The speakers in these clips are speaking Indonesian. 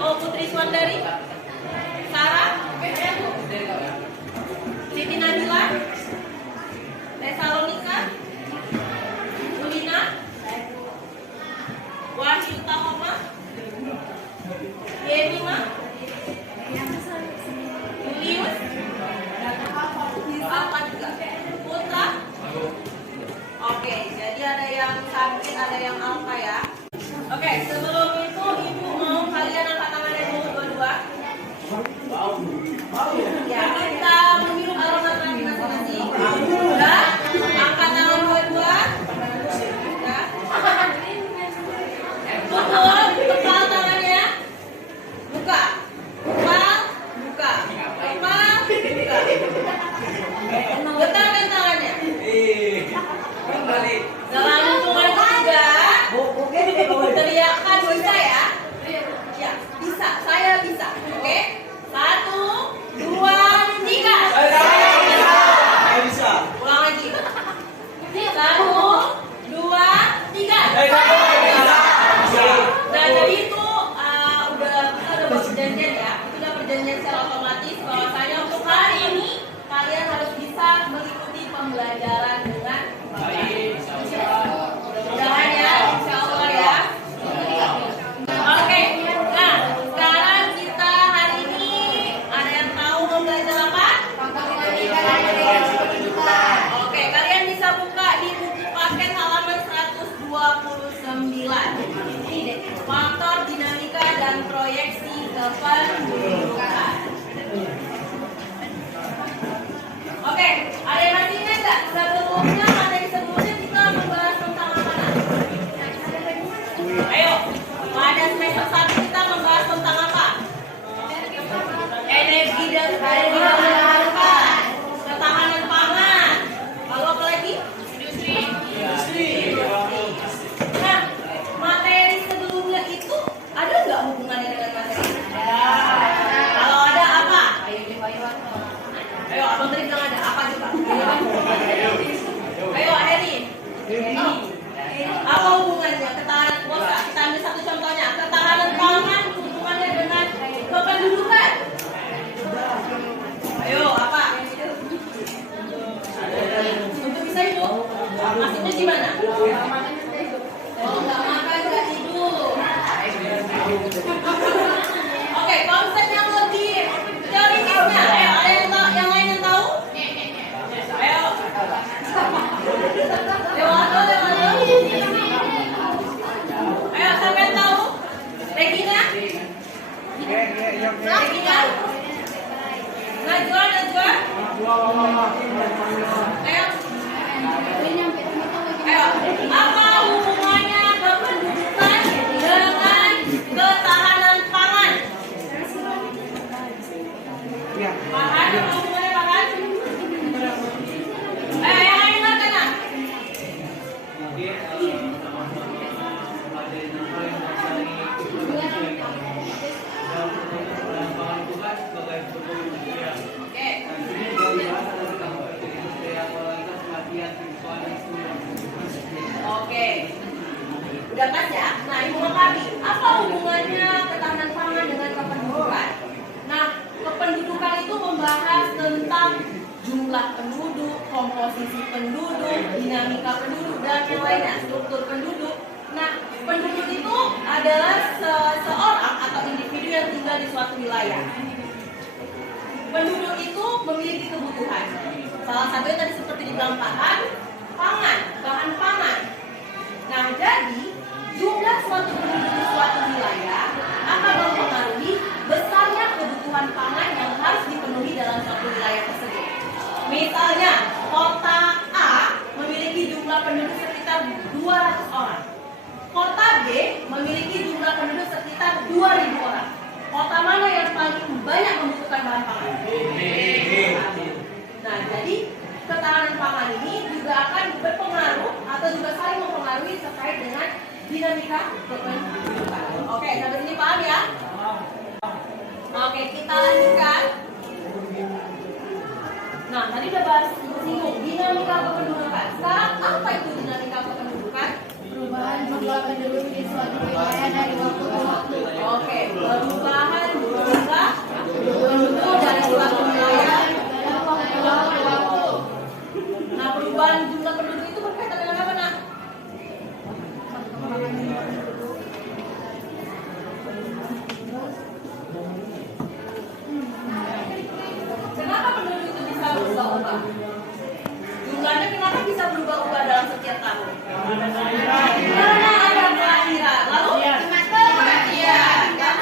Oh, Putri Swandari, Sarah, Siti Nabila, Tesalonika, Ulina, Wahyu Tahoma, Yemima, Julius, Alfa juga, Putra. Oke, jadi ada yang sakit, ada yang alfa ya. Oke, sebelum itu ibu mau kalian angkat tangannya dulu berdua. Ya, kita menghirup aroma terakhir masing-masing. Udah, angkat tangan dua-dua. Ya. Pukul, kepal tangannya. Buka. Kepal, buka. Kepal, buka. Getarkan tangannya. Dalam hitungan ketiga, teriakkan bisa ya? Ya, bisa. Saya bisa. Oke? 1, 2, 3. Saya bisa. Ulang lagi. 1, 2, 3. Nah, jadi itu udah buat perjanjian ya. Itu udah perjanjian secara otomatis bahwasanya untuk hari ini kalian harus bisa mengikuti pembelajaran dengan baik. Mudah-mudahan ya, insya Allah ya. Oke, nah sekarang kita hari ini ada yang tahu mau belajar apa? Oke, kalian bisa buka di buku paket halaman 129. Faktor dinamika dan proyeksi kependudukan. Oke, ada yang masih ingat nggak? Sebelumnya, materi sebelumnya kita membahas tentang apa? Ayo, pada semester 1 kita membahas tentang apa? Energi dan terbarukan, ketahanan pangan. Lalu apa lagi? Industri. Nah, materi sebelumnya itu ada nggak hubungannya dengan materi? Kalau ada apa? Ayo, abang tadi bilang ada apa juga? Ayo, Heri. Apa hubungannya ketahanan? Kita ambil satu contohnya. Ketahanan pangan hubungannya dengan kependudukan. Ayo, apa? Untuk bisa hidup, maksudnya gimana? Oh, nggak makan, nggak hidup. Oke, konsep yang lebih teoritisnya. Ayo, ada yang lain yang tahu? Ayo. Ayo, sampai tahu? Regina? Regina? Najwa? Ayo. Ayo, apa hubungannya kependudukan dengan ketahanan pangan? Pangan, apa hubungannya pangan? Ayo, yang lain makan lah. Oke. Udah pas ya? Nah, ibu lengkapi. Apa hubungannya ketahanan pangan dengan kependudukan? Nah, kependudukan itu membahas tentang jumlah penduduk, komposisi penduduk, dinamika penduduk, dan yang lainnya, struktur penduduk. Nah, penduduk itu adalah seseorang atau individu yang tinggal di suatu wilayah. Penduduk itu memiliki kebutuhan. Salah satunya tadi seperti dibilang bahan pangan. Nah, jadi jumlah suatu penduduk di suatu wilayah akan mempengaruhi besarnya kebutuhan pangan yang harus dipenuhi dalam suatu wilayah tersebut. Misalnya, kota A memiliki jumlah penduduk sekitar 200 orang. Kota B memiliki jumlah penduduk sekitar 2.000 orang. Kota mana yang paling banyak membutuhkan bahan pangan? Nah, jadi ketahanan pangan ini juga akan berpengaruh atau juga saling mempengaruhi terkait dengan dinamika kependudukan. Oke, sampai sini paham ya? Oke, kita lanjutkan. Nah, tadi udah bahas singgung dinamika kependudukan. Sekarang apa itu dinamika kependudukan? Perubahan jumlah penduduk di suatu wilayah dari waktu ke waktu. Oke, perubahan jumlah penduduk dari suatu wilayah. Nah, perubahan jumlah penduduk itu berkaitan dengan apa, Nak? Kenapa penduduk itu bisa berubah-ubah? Jumlahnya kenapa bisa berubah-ubah dalam setiap tahun? Karena ada kelahiran. Lalu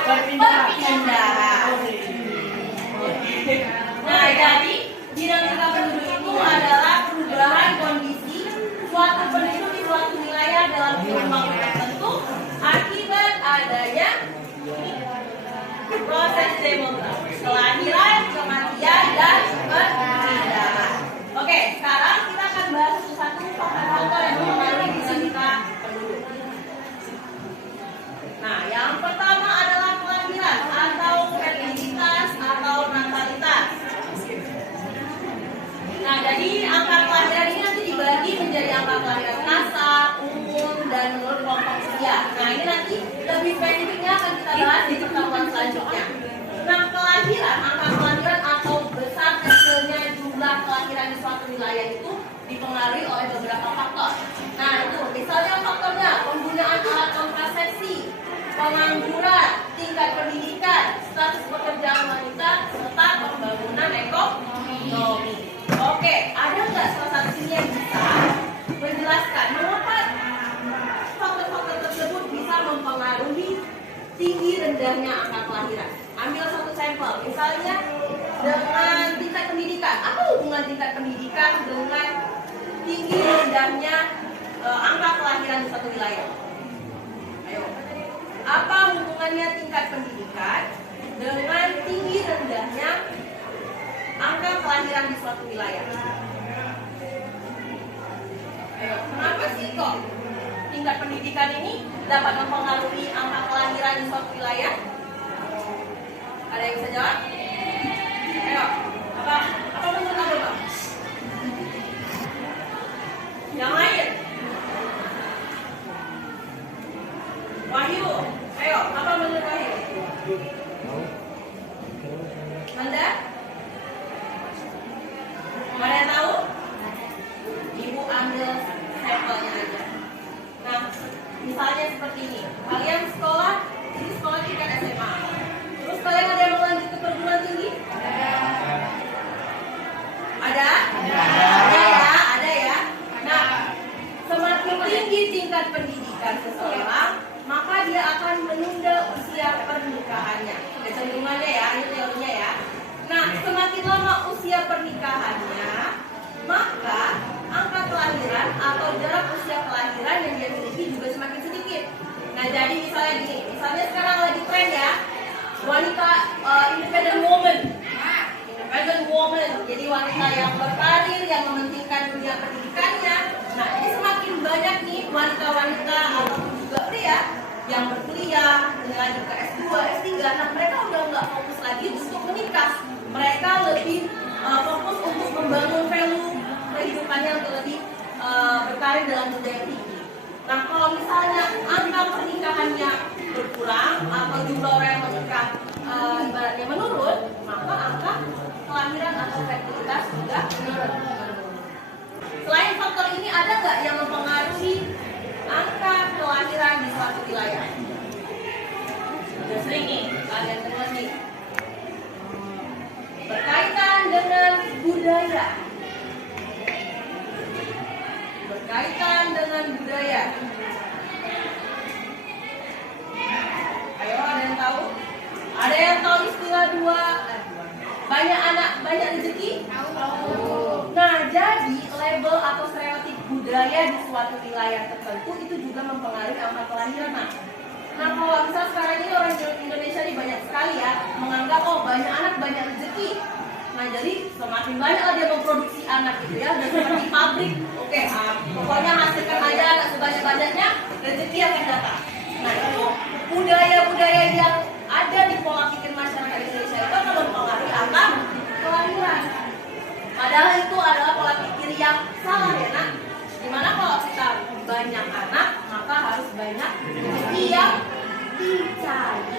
perpindahan. Nah, jadi dinamika penduduk itu adalah perubahan kondisi suatu penduduk di suatu wilayah dalam kurun waktu tertentu akibat adanya proses demografi, kelahiran, kematian, dan perpindahan. Oke, sekarang kita akan bahas satu faktor-faktor yang mempengaruhi dinamika penduduk. Nah, yang pertama adalah kelahiran atau fertilitas atau natalitas. Nah, jadi angka kelahiran ini nanti dibagi menjadi angka kelahiran kasar, umum, dan menurut kelompok usia. Nah, ini nanti lebih spesifiknya akan kita bahas di pertemuan selanjutnya. Nah, kelahiran, angka kelahiran atau besar kecilnya jumlah kelahiran di suatu wilayah itu dipengaruhi oleh beberapa faktor. Nah, itu misalnya faktornya penggunaan alat kontrasepsi, pengangguran, tingkat pendidikan, status pekerjaan wanita, serta pembangunan ekonomi. Oke, ada nggak salah satu sini yang bisa menjelaskan mengapa faktor-faktor tersebut bisa mempengaruhi tinggi rendahnya angka kelahiran? Ambil satu sampel, misalnya dengan tingkat pendidikan. Apa hubungan tingkat pendidikan dengan tinggi rendahnya angka kelahiran di suatu wilayah? Ayo, apa hubungannya tingkat pendidikan dengan tinggi rendahnya angka kelahiran di suatu wilayah? Ayo, kenapa sih kok tingkat pendidikan ini dapat mempengaruhi angka kelahiran di suatu wilayah? Ada yang bisa jawab? Ayo, apa menurut Anda, Bang? Yang lain? Wahyu, ayo, apa menurut Wahyu? Anda? Ada yang tahu? Ibu ambil sampelnya aja. Nah, misalnya seperti ini. Kalian sekolah, ini sekolah tingkat SMA. Terus kalian ada yang mau lanjut ke perguruan tinggi? Ada? Ada ya. Nah, semakin tinggi tingkat pendidikan seseorang, maka dia akan menunda usia pernikahannya. Kecenderungannya ya, ini teorinya ya. Nah, semakin lama usia pernikahannya, maka angka kelahiran atau jarak usia kelahiran yang dia miliki juga semakin sedikit. Nah, jadi misalnya gini, misalnya sekarang lagi tren ya, wanita independent woman. Independent woman, jadi wanita yang berkarir, yang mementingkan dunia pendidikannya. Nah, ini semakin banyak nih wanita-wanita ataupun juga pria yang berkuliah, lanjut ke S2, S3. Nah, mereka udah nggak fokus lagi untuk menikah. Mereka lebih fokus untuk membangun value kehidupannya untuk lebih berkarir dalam jenjang tinggi. Nah, kalau misalnya angka pernikahannya berkurang atau jumlah orang yang menikah ibaratnya menurun, maka angka kelahiran atau fertilitas juga menurun. Selain faktor ini, ada nggak yang mempengaruhi angka kelahiran di suatu wilayah? Sudah sering nih, kalian semua nih. Berkaitan dengan budaya. Berkaitan dengan budaya. Ayo, ada yang tahu? Ada yang tahu istilah banyak anak, banyak rezeki? Nah, jadi label atau stereotip budaya di suatu wilayah tertentu itu juga mempengaruhi angka kelahiran. Nah, kalau misal sekarang ini orang Indonesia ini banyak sekali ya menganggap banyak anak banyak rezeki. Nah, jadi semakin banyak dia memproduksi anak gitu ya, dan seperti pabrik. Oke, pokoknya hasilkan aja anak sebanyak-banyaknya, rezeki akan datang. Nah, itu budaya-budaya yang ada di pola pikir masyarakat Indonesia itu akan mempengaruhi angka kelahiran. Padahal itu adalah pola pikir yang salah ya, Nak. Dimana kalau kita banyak anak, maka harus banyak rezeki yang dicari.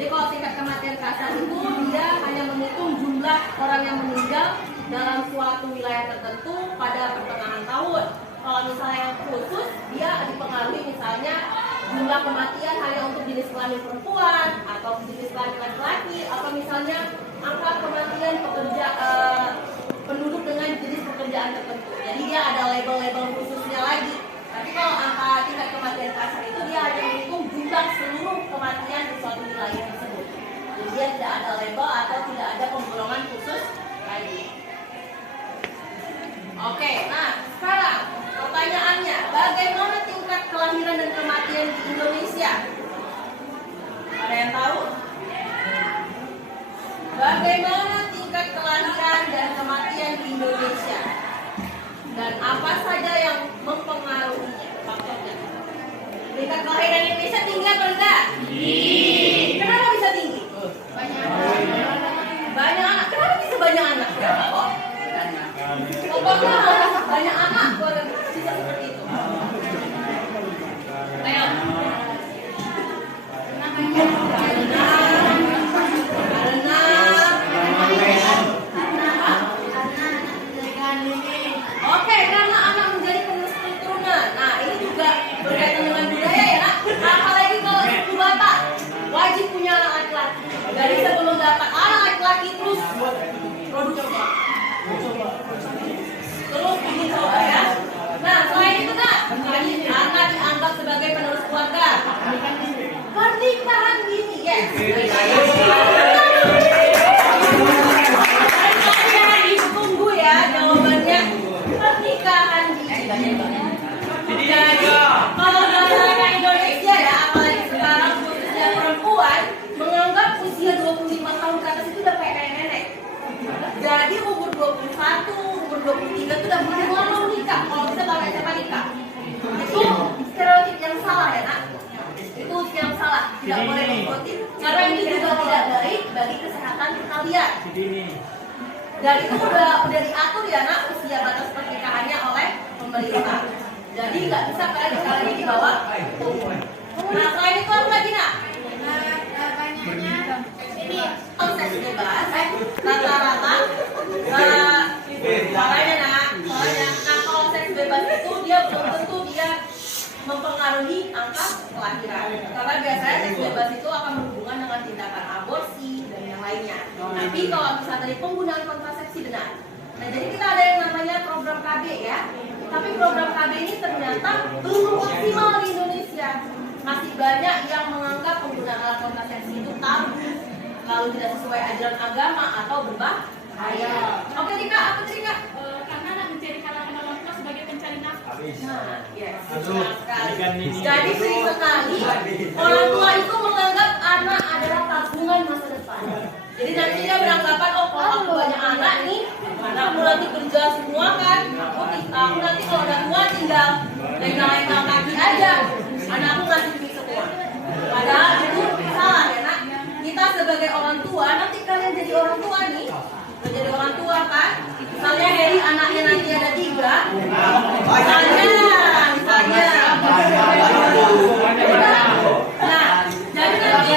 Jadi kalau tingkat kematian kasar itu dia hanya menghitung jumlah orang yang meninggal dalam suatu wilayah tertentu pada pertengahan tahun. Kalau misalnya yang khusus, dia dipengaruhi misalnya jumlah kematian hanya untuk jenis kelamin perempuan atau jenis kelamin laki-laki, atau misalnya angka kematian penduduk dengan jenis pekerjaan tertentu. Jadi dia ada label-label khususnya lagi. Tapi kalau angka tingkat kematian kasar itu dia hanya menghitung jumlah seluruh kematian di suatu wilayah tersebut. Jadi dia tidak ada label atau tidak ada penggolongan khusus lagi. Oke, nah sekarang pertanyaannya, bagaimana tingkat kelahiran dan kematian di Indonesia? Ada yang tahu? Bagaimana tingkat kelahiran dan kematian di Indonesia? Dan apa saja yang mempengaruhinya, faktornya? Tingkat kelahiran Indonesia tinggi atau rendah? Tinggi. Kenapa bisa tinggi? Banyak anak. Kenapa bisa banyak anak? Kenapa kok? Pokoknya banyak anak bisa seperti itu. Ayo. Oke, karena anak menjadi penerus keturunan. Nah, ini juga berkaitan dengan budaya ya, nak. Apalagi kalau suku Batak wajib punya anak laki-laki. Dari sebelum dapat anak laki-laki terus produksi. Terus bikin saudara ya. Nah, selain itu nak, anak dianggap sebagai penerus keluarga. Pernikahan dini, yes. Tunggu ya jawabannya. Pernikahan dini. Jadi kalau dalam Indonesia ya, apalagi sekarang khususnya perempuan menganggap usia 25 tahun ke atas itu udah kayak nenek. Jadi umur 21, umur 23 itu udah mulai mau nikah. Kalau bisa kalau siapa nikah. Itu stereotip yang salah ya nak. Itu yang salah. Tidak boleh mengikuti. Karena ini juga tidak baik bagi kesehatan kalian. Dan itu udah diatur ya nak usia batas pernikahannya oleh pemerintah. Jadi nggak bisa kalian sekarang ini dibawa. Nah selain itu apa lagi nak? Banyaknya ini seks bebas. Rata-rata. Soalnya nak. Nah kalau seks bebas itu dia belum tentu dia mempengaruhi angka kelahiran. Karena biasanya seks bebas itu akan berhubungan dengan tindakan aborsi dan yang lainnya. Tapi kalau misalnya dari penggunaan kontrasepsi benar. Nah jadi kita ada yang namanya program KB ya. Tapi program KB ini ternyata belum maksimal di Indonesia. Masih banyak yang menganggap penggunaan alat kontrasepsi itu tabu, lalu tidak sesuai ajaran agama atau berbahaya. Oke Rika, apa Rika? Karena anak mencari kalangan orang tua sebagai pencari nafkah. Nah, yes. Jadi sering sekali orang tua itu menganggap anak adalah tabungan masa depan. Jadi nanti dia beranggapan, oh kalau aku banyak anak nih, anakku nanti kerja semua kan, aku nanti kalau udah tua tinggal legal-legal kaki aja, anakku ngasih duit semua. Padahal itu salah ya nak. Kita sebagai orang tua, nanti kalian jadi orang tua nih, udah jadi orang tua kan. Misalnya Heri anaknya nanti ada 3, misalnya. Nah, jadi nanti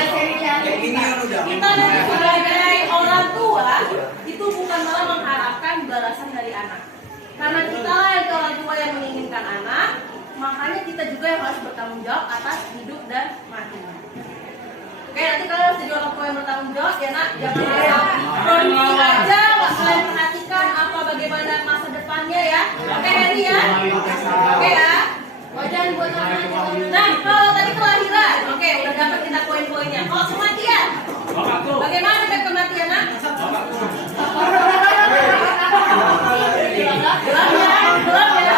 kita nanti sebagai orang tua itu bukan malah mengharapkan balasan dari anak. Karena kita lah yang orang tua yang menginginkan anak, makanya kita juga yang harus bertanggung jawab atas hidup dan mati. Oke, nanti kalian harus jadi orang tua yang bertanggung jawab ya nak. Jangan asal produksi aja, nggak kalian perhatikan apa bagaimana masa depannya ya. Oke Heri ya. Oke ya. Wajan buat anak. Nah, kalau tadi kelahiran, oke, udah dapat kita poin-poinnya. Kalau kematian, bagaimana dengan kematian nak? Gelap ya.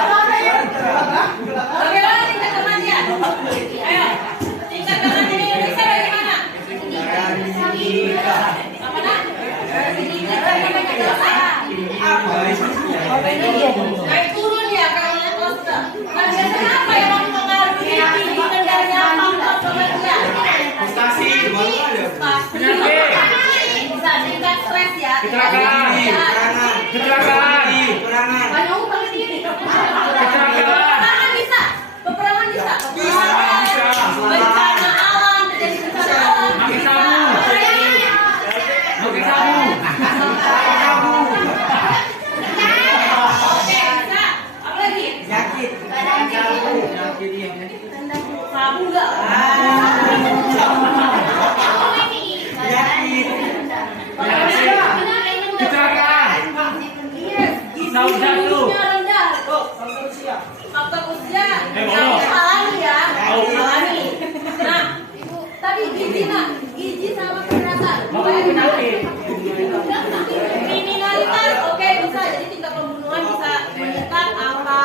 Bagaimana tingkat kematian? Ayo, tingkat kematian di Indonesia bagaimana? Apa nak? Naik turun ya kalau naik kelas. Nah biasanya apa yang mempengaruhi tinggi rendahnya faktor kematian? Prestasi, bisa tingkat stres ya. kecelakaan, Banyak utang ini. Peperangan bisa. Bencana alam, terjadi bencana alam. penduduknya rendah. Oh, faktor usia. Faktor usia ngomong. yang alami ya, alami. Nah, tadi gizi sama kesehatan. Kriminalitas, oke bisa. Jadi tingkat pembunuhan bisa meningkat, angka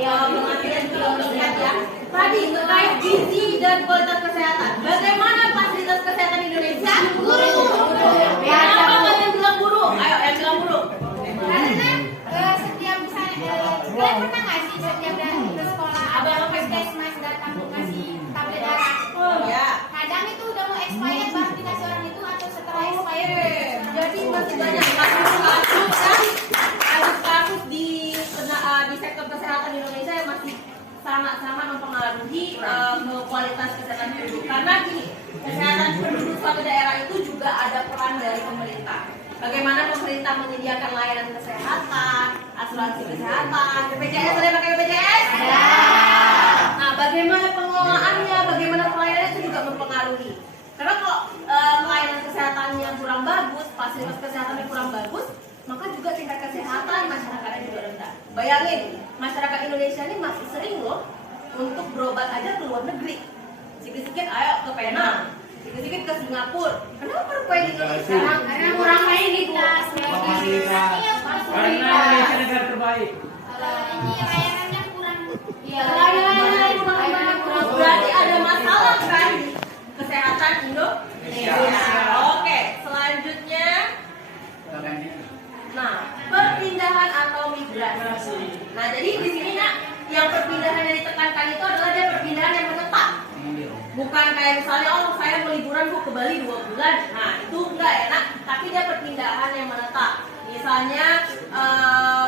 kematian juga meningkat ya. Tadi terkait gizi dan kualitas kesehatan. Bagaimana fasilitas kesehatan Indonesia? Kenapa kalian bilang buruk? Ayo, yang bilang buruk. Karena setiap misalnya kalian pernah nggak sih setiap dari ke sekolah ada puskesmas datang ngasih tablet darah? Ya. Kadang itu udah mau expired baru dikasih orang itu atau setelah expired. Jadi masih banyak kasus-kasus di sektor kesehatan Indonesia yang masih sangat-sangat mempengaruhi ke kualitas kesehatan penduduk. Karena gini, kesehatan penduduk suatu daerah itu juga ada peran dari pemerintah. Bagaimana pemerintah menyediakan layanan kesehatan, asuransi kesehatan, BPJS, ada pakai BPJS? Ada. Nah, bagaimana pengelolaannya, bagaimana pelayanannya itu juga mempengaruhi. Karena kalau pelayanan kesehatannya kurang bagus, fasilitas kesehatannya kurang bagus, maka juga tingkat kesehatan masyarakatnya juga rendah. Bayangin, masyarakat Indonesia ini masih sering loh untuk berobat aja ke luar negeri. Sedikit-sedikit ayo ke Penang, sedikit-sedikit ke Singapura. Kenapa rupanya di Indonesia? Karena kurang fasilitas. Karena Indonesia negara terbaik. Ini layanannya kurang. Iya. Layanan kurang. Berarti ada masalah kan di kesehatan Indonesia. Oke, selanjutnya. Nah, perpindahan atau migrasi. Nah, jadi di sini nak, yang perpindahan yang ditekankan itu adalah dia perpindahan yang menetap. Bukan kayak misalnya, oh saya meliburan ke Bali 2 bulan. Nah, itu enggak ya nak, tapi dia perpindahan yang menetap. Misalnya,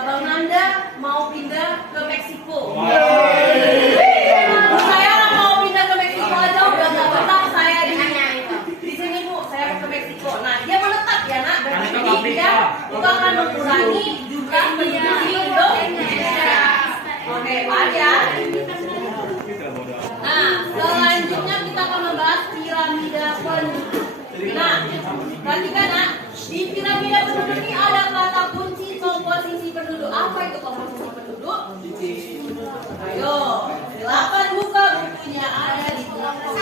Bang Nanda mau pindah ke Meksiko. Saya mau pindah ke Meksiko aja udah nggak betah saya di sini Bu, saya mau ke Meksiko. Nah, dia menetap ya nak, berarti dia itu akan mengurangi jumlah penduduk di Indonesia. Oke, Pak ya. Nah, selanjutnya kita akan membahas piramida penduduk. Nah, perhatikan nak, di piramida penduduk ini ada kata kunci komposisi penduduk. Apa itu komposisi penduduk? Ayo, silakan buka bukunya, ada di belakang.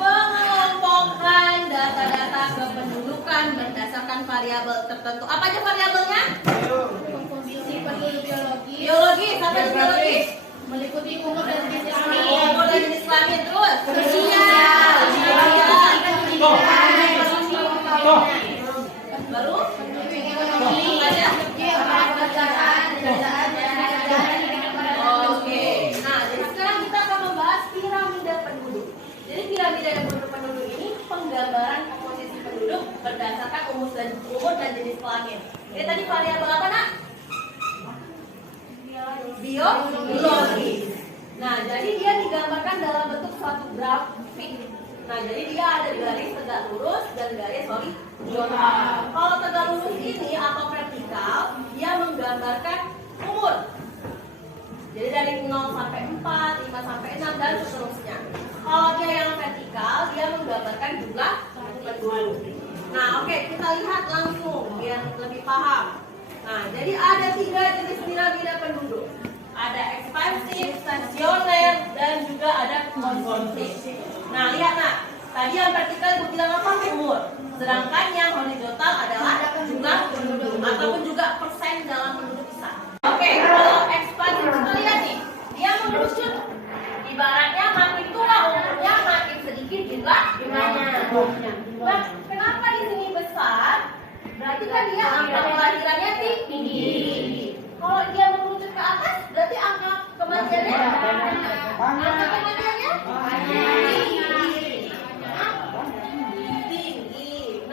Pengelompokan data-data kependudukan berdasarkan variabel tertentu. Apa aja variabelnya? Komposisi penduduk biologi. Biologi, sampai di biologi. Meliputi umur dan jenis kelamin. Umur dan jenis kelamin, terus Sosial. baru Oke. Nah, jadi sekarang kita akan membahas piramida penduduk. Jadi piramida penduduk ini penggambaran komposisi penduduk berdasarkan umur dan jenis kelamin. Jadi tadi variabel apa nak? Biologis. Nah, jadi dia digambarkan dalam bentuk suatu grafik. Nah, jadi dia ada garis tegak lurus dan garis horizontal. Kalau tegak lurus ini atau vertikal, dia menggambarkan umur. Jadi dari 0 sampai 4, 5 sampai 6 dan seterusnya. Kalau dia yang vertikal, dia menggambarkan jumlah penduduk. Nah, oke, kita lihat langsung biar lebih paham. Nah, jadi ada 3 jenis piramida penduduk. Ada ekspansif, stasioner, dan juga ada konsumtif. Nah, lihat nak. Tadi yang vertikal ibu bilang apa? Umur. Sedangkan yang horizontal adalah jumlah penduduk ataupun juga persen dalam penduduk besar. Oke, kalau ekspansif kita lihat nih, dia mengerucut. Ibaratnya makin tua umurnya, makin sedikit jumlahnya. Nah, kenapa di sini besar? Berarti kan dia angka kelahirannya tinggi. Kalau dia mengerucut ke atas, berarti angka kematiannya tinggi. Nah,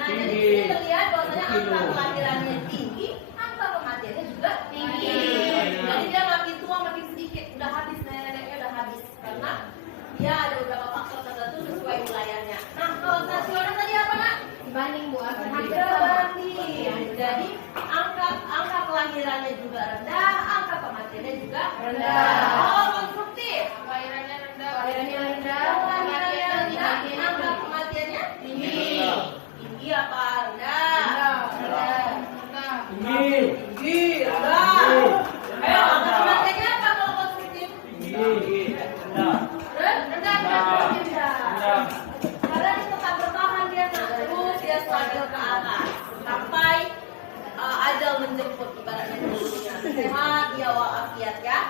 jadi sini terlihat bahwasanya angka kelahirannya tinggi, angka kematiannya juga tinggi. Jadi dia makin tua makin sedikit, udah habis nenek-neneknya udah habis karena dia ada beberapa faktor tertentu sesuai wilayahnya. Nah, kalau stasioner tadi apa nak? Dibanding Bu, Berbanding. Jadi angka kelahirannya juga rendah, angka kematiannya juga rendah. Oh, konstruktif. kelahirannya rendah. Kelahirannya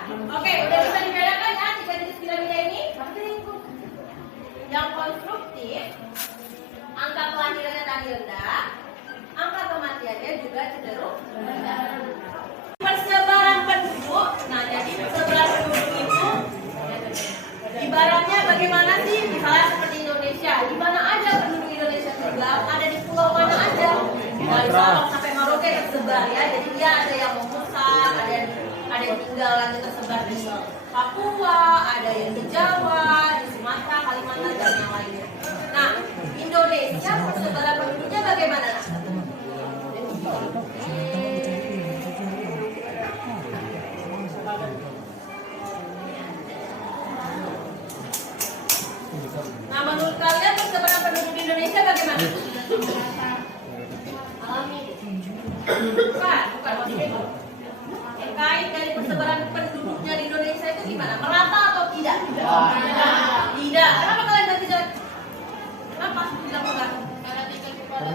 Oke, udah bisa dibedakan ya tiga jenis piramida ini? Yang konstruktif, angka kelahirannya tadi rendah, angka kematiannya juga cenderung rendah. Persebaran penduduk, nah jadi persebaran penduduk itu ibaratnya bagaimana sih? Misalnya seperti Indonesia, di mana aja penduduk Indonesia tinggal, ada di pulau mana aja. Dari Sabang sampai Merauke tersebar ya. Jadi dia ada yang memusat, ada yang tinggal lanjut tersebar di Papua, ada yang di Jawa, di Sumatera, Kalimantan dan yang lainnya. Nah, Indonesia persebaran penduduknya bagaimana? Nah, menurut kalian persebaran penduduk di Indonesia bagaimana? Alami. Bukan itu. Kait dari persebaran penduduknya di Indonesia itu gimana? Merata atau tidak? Tidak. Kenapa kalian bilang tidak? Kenapa tidak merata? Karena tingkat kepada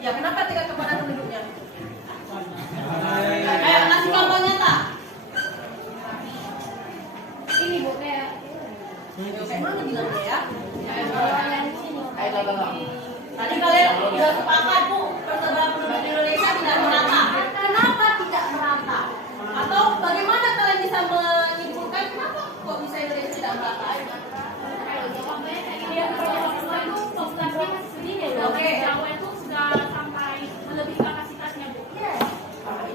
Ya, kenapa tidak kepada penduduknya? Ayo, kasih contoh nyata. ini Bu kayak Kayak mana bilangnya ya? yang di sini. Tadi kalian sudah sepakat Bu, persebaran penduduk di Indonesia tidak merata. Kenapa tidak merata? Atau bagaimana kalian bisa menyimpulkan kenapa kok bisa Indonesia tidak merata? Kalau jawabnya kayak gini. Dia kalau itu populasinya masih segini loh. Oke. Jawa itu sudah sampai melebihi kapasitasnya Bu.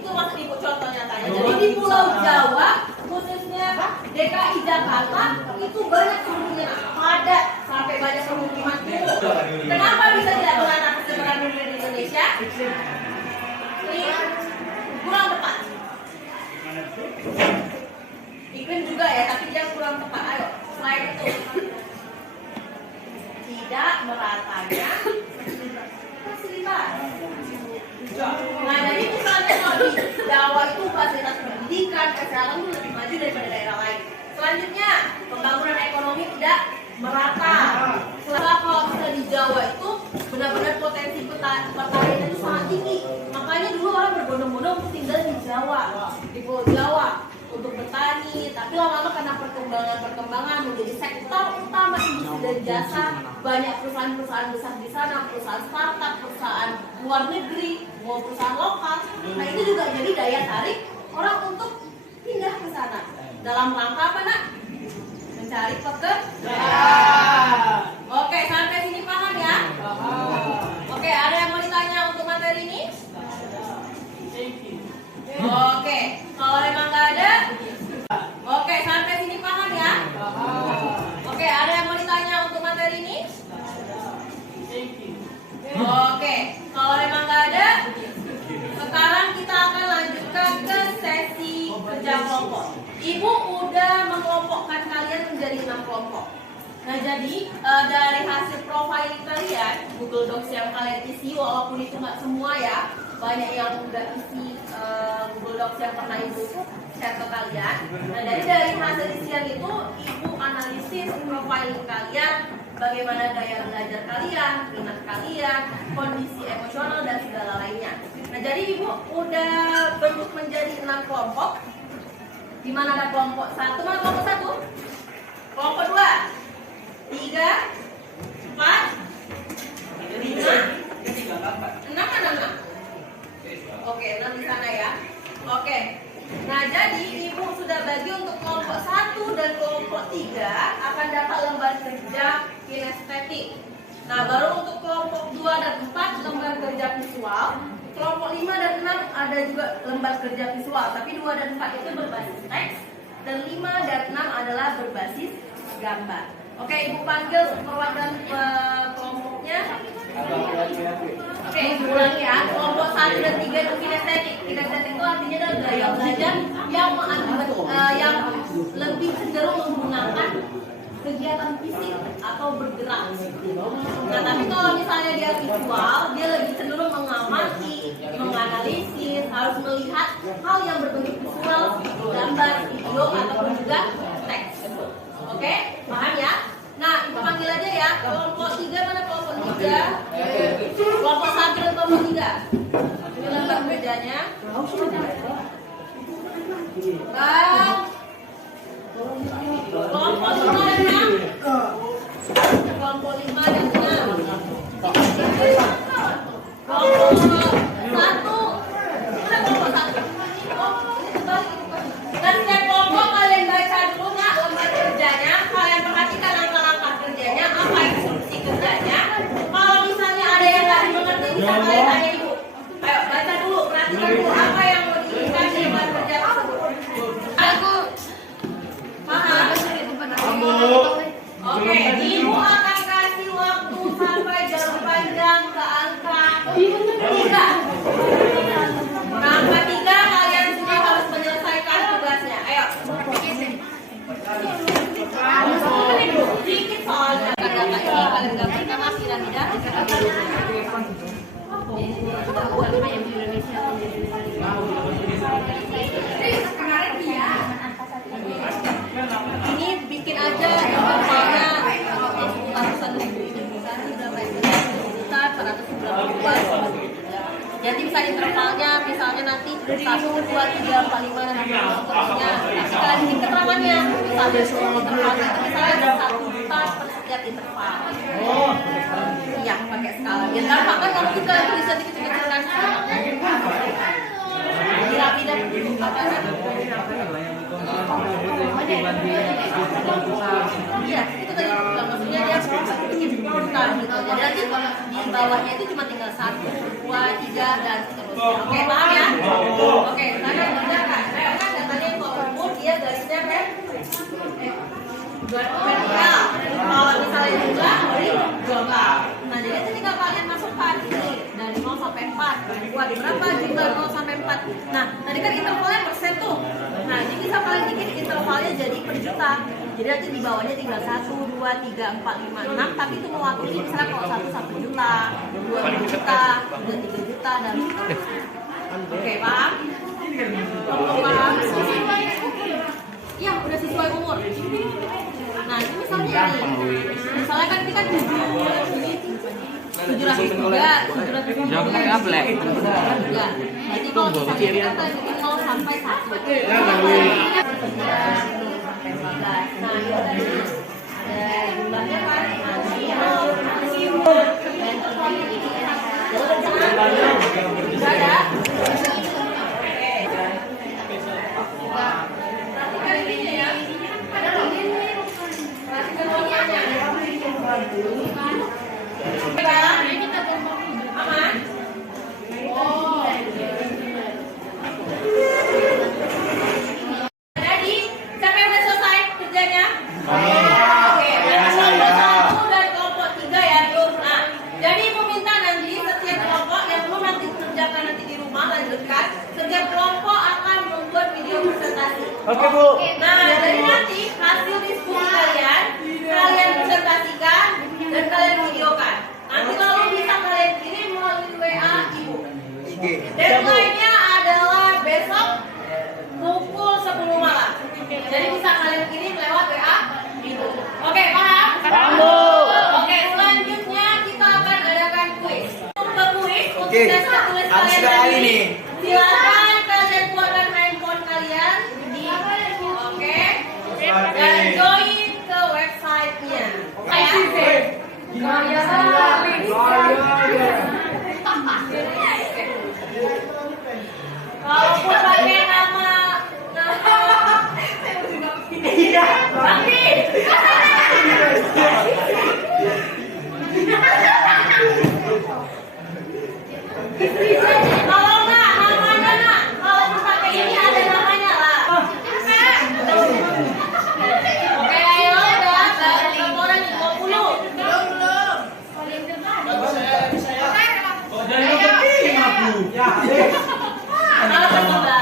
Itu maksud Ibu contoh nyatanya. Jadi di Pulau Jawa, khususnya DKI Jakarta, itu banyak penduduknya padat sampai banyak pemukiman kumuh. Kenapa bisa tidak merata persebaran penduduk di Indonesia? Ini kurang tepat. Iklim juga ya, tapi dia kurang tepat. Ayo, selain itu tidak meratanya fasilitas. Nah, jadi misalnya kalau di Jawa itu fasilitas pendidikan, kesehatan itu lebih maju daripada daerah lain. Selanjutnya, pembangunan ekonomi tidak merata. Setelah kalau misalnya di Jawa itu benar-benar potensi pertanian itu sangat tinggi. Makanya dulu orang berbondong-bondong untuk tinggal di Jawa, di Pulau Jawa untuk bertani. Tapi lama-lama karena perkembangan menjadi sektor utama industri dan jasa, banyak perusahaan-perusahaan besar di sana, perusahaan startup, perusahaan luar negeri, mau perusahaan lokal. Nah, itu juga jadi daya tarik orang untuk pindah ke sana. Dalam rangka apa, Nak? Mencari pekerjaan. Oke, sampai sini paham ya? Oke, ada yang mau ditanya untuk materi ini? Oke, kalau emang nggak ada, oke, sampai sini paham ya? Oke, ada yang mau ditanya untuk materi ini? Oke, kalau emang nggak ada, sekarang kita akan lanjutkan ke sesi kerja kelompok. Ibu udah mengelompokkan kalian menjadi 6 kelompok. Nah, jadi dari hasil profiling kalian, Google Docs yang kalian isi, walaupun itu nggak semua ya, banyak yang udah isi Google Docs yang pernah ibu share ke kalian. Nah, dari hasil isian itu, ibu analisis profiling kalian, bagaimana gaya belajar kalian, minat kalian, kondisi emosional dan segala lainnya. Nah, jadi ibu udah bentuk menjadi 6 kelompok. Di mana ada kelompok 1, mana kelompok 1? Kelompok 2, 3, 4, 5, 6 ada 6? Oke, 6 di sana ya. Oke. Nah, jadi ibu sudah bagi untuk kelompok 1 dan kelompok 3 akan dapat lembar kerja kinestetik. Nah, baru untuk kelompok 2 dan 4 lembar kerja visual. Kelompok 5 dan 6 ada juga lembar kerja visual, tapi 2 dan 4 itu berbasis teks dan 5 dan 6 adalah berbasis gambar. Oke, ibu panggil perwakilan kelompoknya. Oke, ulangi ya. Kelompok 1 dan 3 itu kinestetik. Kinestetik itu artinya adalah gaya belajar yang lebih cenderung menggunakan kegiatan fisik atau bergerak. Nah, tapi kalau misalnya dia visual, dia lebih cenderung mengamati, menganalisis, harus melihat hal yang berbentuk visual, gambar, video, ataupun juga teks. Oke, paham ya? Nah, ibu panggil aja ya. Kelompok 3 mana kelompok 3? Kelompok 1 dan kelompok 3. Ini lembar kerjanya. Bang, piramida ini bikin aja intervalnya ratusan ribu ini misalnya berapa ya? Juta 492. Jadi bisa intervalnya misalnya nanti 1, 2, 3, 4, 5 dan seterusnya. Tapi kalian bikin keterangannya misalnya intervalnya itu misalnya ada 1 juta per setiap interval. Iya, pakai skala. Biar gampang kan kalau kita bisa dikecil-kecilkan. Piramida apa iya, itu tadi maksudnya dia bikin urutan gitu. Jadi nanti di bawahnya itu cuma tinggal 1, 2, 3 dan seterusnya. Oke, paham ya? Oke, karena benar kan? Kan datanya PowerPoint dia garisnya kan vertikal. Kalau misalnya juga horizontal. Nah, jadi itu tinggal kalian masukkan ini dari 0 sampai 4. Buat berapa juga 0 sampai 4. Nah, tadi kan intervalnya persen tuh. Nah, ini bisa kalian bikin intervalnya jadi per juta. Jadi nanti di bawahnya tinggal 1, 2, 3, 4, 5, 6. Tapi itu mewakili misalnya kalau 1 juta, 2 juta, 3 juta, dan seterusnya. Oke, paham? Kalau paham? Iya, udah sesuai umur. Nah, ini misalnya nih. Misalnya kan ini kan 703. Ya. Jadi kalau misalnya kita bikin 0 sampai 1. Nah, ini tadi ada jumlahnya kan? Sudah ada? Perhatikan ini ya. Ada login. Perhatikan loginnya. Aman? Jadi, siapa yang udah selesai kerjanya? Oke, dan kelompok 1 dan kelompok 3 ya, yuk. Nah, jadi Ibu minta nanti setiap kelompok yang belum nanti kerjakan nanti di rumah dan dekat, setiap kelompok akan membuat video presentasi. Oke, Bu. Nah, jadi nanti hasil diskusi kalian presentasikan dan kalian videokan. Nanti kalau bisa kalian kirim melalui WA Ibu. Deadline-nya adalah besok pukul 10 malam. Jadi bisa kalian kirim lewat WA Ibu. Oke, paham? Paham, Bu. Oke, selanjutnya kita akan adakan kuis. Untuk kuis, untuk Oke, tes tulis harus kalian sekali tadi, nih. silakan kalian keluarkan handphone kalian. Oke, dan join ke website-nya. Kalaupun pakai nama Bakti. Kalau nggak namanya nak, kalau pakai ini ada namanya lah. Oke, ayo udah berapa orang nih? 20. Jadi aku. Kalau berjumlah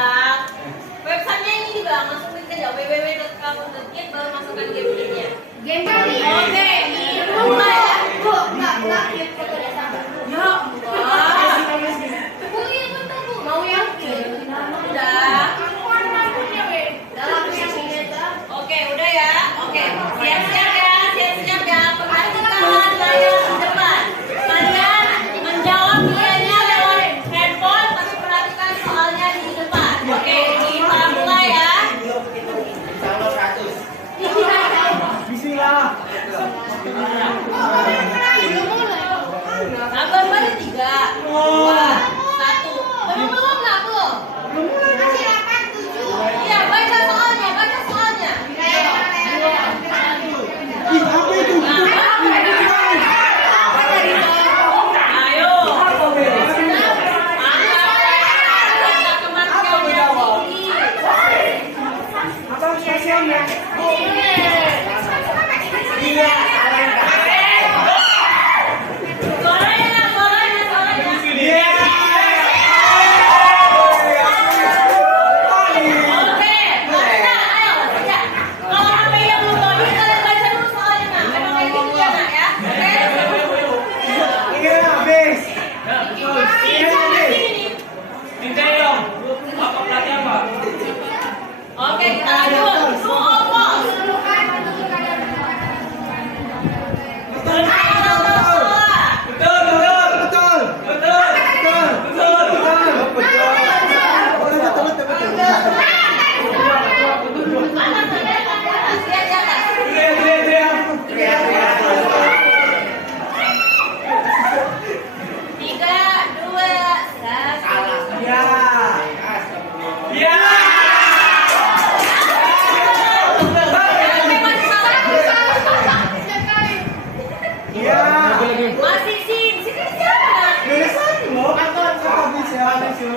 Ada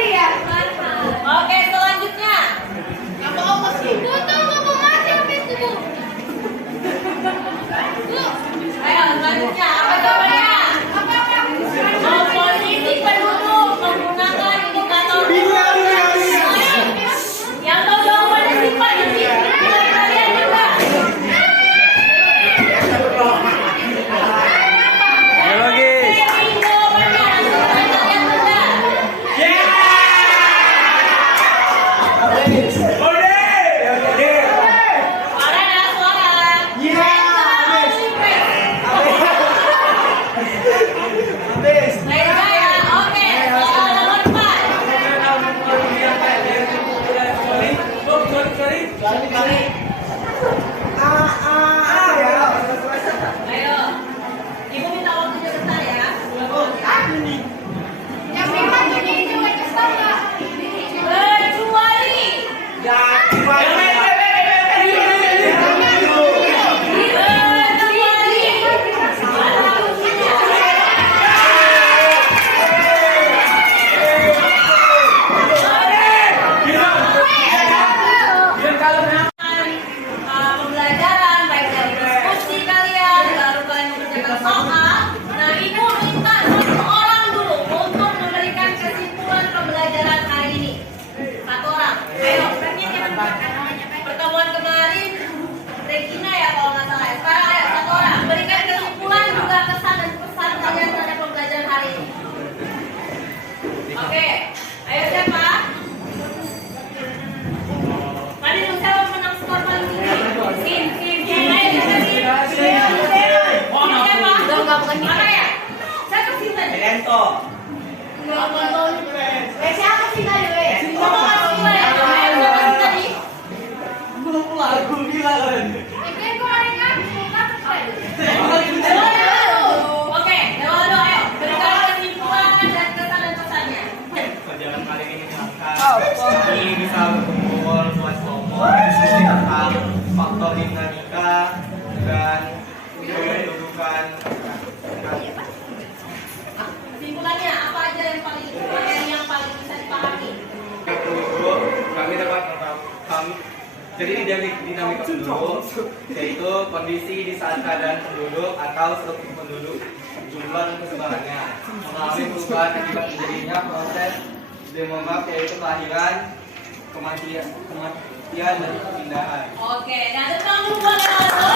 dia. Oke, selanjutnya. Tunggu masih habis Bu. Ayo, selanjutnya apa jawabannya? Komposisi penduduk menggunakan indikator. Yang tahu jawabannya simpan di sini. Kalian juga. Ayo lagi. Jawabannya kalian juga. Suara dah, suara. Baik, saya. Oke, soal nomor 4. Ayo. Ibu minta waktunya bentar ya. Yang memang ini juga kesal nggak? Kecuali. Pembelajaran baik dari diskusi kalian lalu kalian mengerjakan soal. Nah, ibu minta satu orang dulu untuk memberikan kesimpulan pembelajaran hari ini. Satu orang. Ayo. Pertemuan kemarin Regina ya kalau nggak salah. Sekarang ayo satu orang berikan kesimpulan juga kesan dan pesan kalian terhadap pembelajaran hari ini. Oke. Ayo siapa? Tadi lu siapa menang skor paling tinggi? Sin. Ayo siapa? Siapa? Mana ya? Siapa sih tadi? Rento. Siapa sih tadi? Ngomong apa sih ya? Ayo siapa sih tadi? Lagu gila kan. Ini goreng aku kan. Oke, Dewaldo ayo berikan kesimpulan dan kesan dan pesannya. Perjalanan kali ini menyenangkan. Ini bisa berkumpul buat ngomong diskusi tentang faktor dinamika dan kedudukan. Kesimpulannya apa aja yang paling bisa dipahami? Dulu kami dapat jadi dinamika penduduk yaitu kondisi di saat keadaan penduduk atau struktur penduduk, jumlah dan kesebarannya mengalami perubahan akibat terjadinya proses demograf yaitu kelahiran, kematian dan perpindahan. Oke, nah tentang dulu Dewaldo.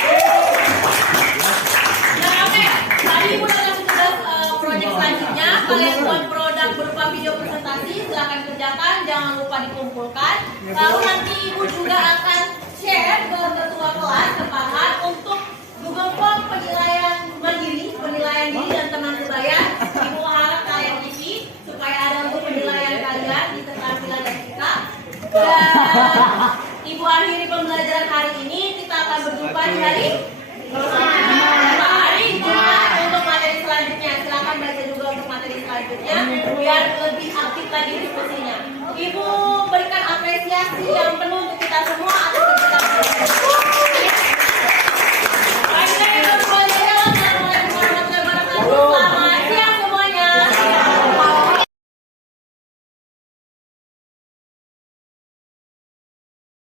Nah oke, tadi ibu udah kasih tugas proyek selanjutnya. Kalian buat produk berupa video presentasi, silahkan kerjakan, jangan lupa dikumpulkan. Lalu nanti ibu juga akan share ke ketua kelas kesempatan untuk Google Form penilaian mandiri, penilaian diri dan teman sebaya. Ibu harap kalian isi supaya ada untuk penilaian kalian di keterampilan dan sikap. Dan ibu akhiri pembelajaran hari ini. Kita akan berjumpa di hari Jumat untuk materi selanjutnya. Silakan baca juga untuk materi selanjutnya biar lebih aktif lagi diskusinya. Ibu berikan apresiasi yang penuh